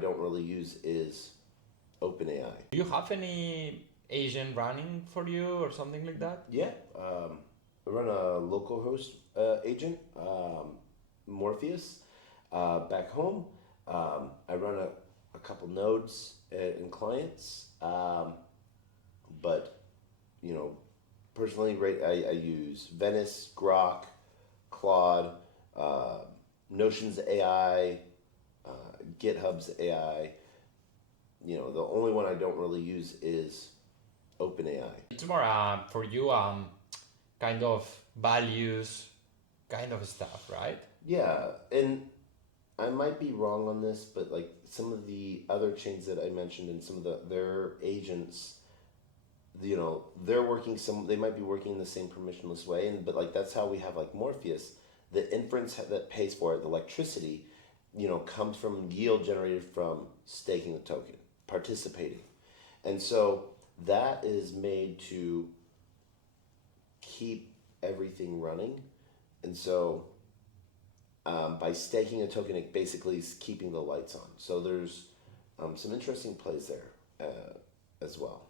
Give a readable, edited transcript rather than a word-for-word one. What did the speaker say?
don't really use is OpenAI. Do you have any agent running for you or something like that? Yeah, I run a localhost agent, Morpheus, back home. I run a couple nodes and clients, but personally, right, I use Venice, Grok, Claude, Notion's AI, GitHub's AI. The only one I don't really use is OpenAI. It's more for you kind of values kind of stuff, right? Yeah, and I might be wrong on this, but like some of the other chains that I mentioned and some of their agents, they're working they might be working in the same permissionless way, but like that's how we have like Morpheus. The inference that pays for it, the electricity, comes from yield generated from staking the token, participating. And so that is made to keep everything running. And so by staking a token, it basically is keeping the lights on. So there's some interesting plays there as well.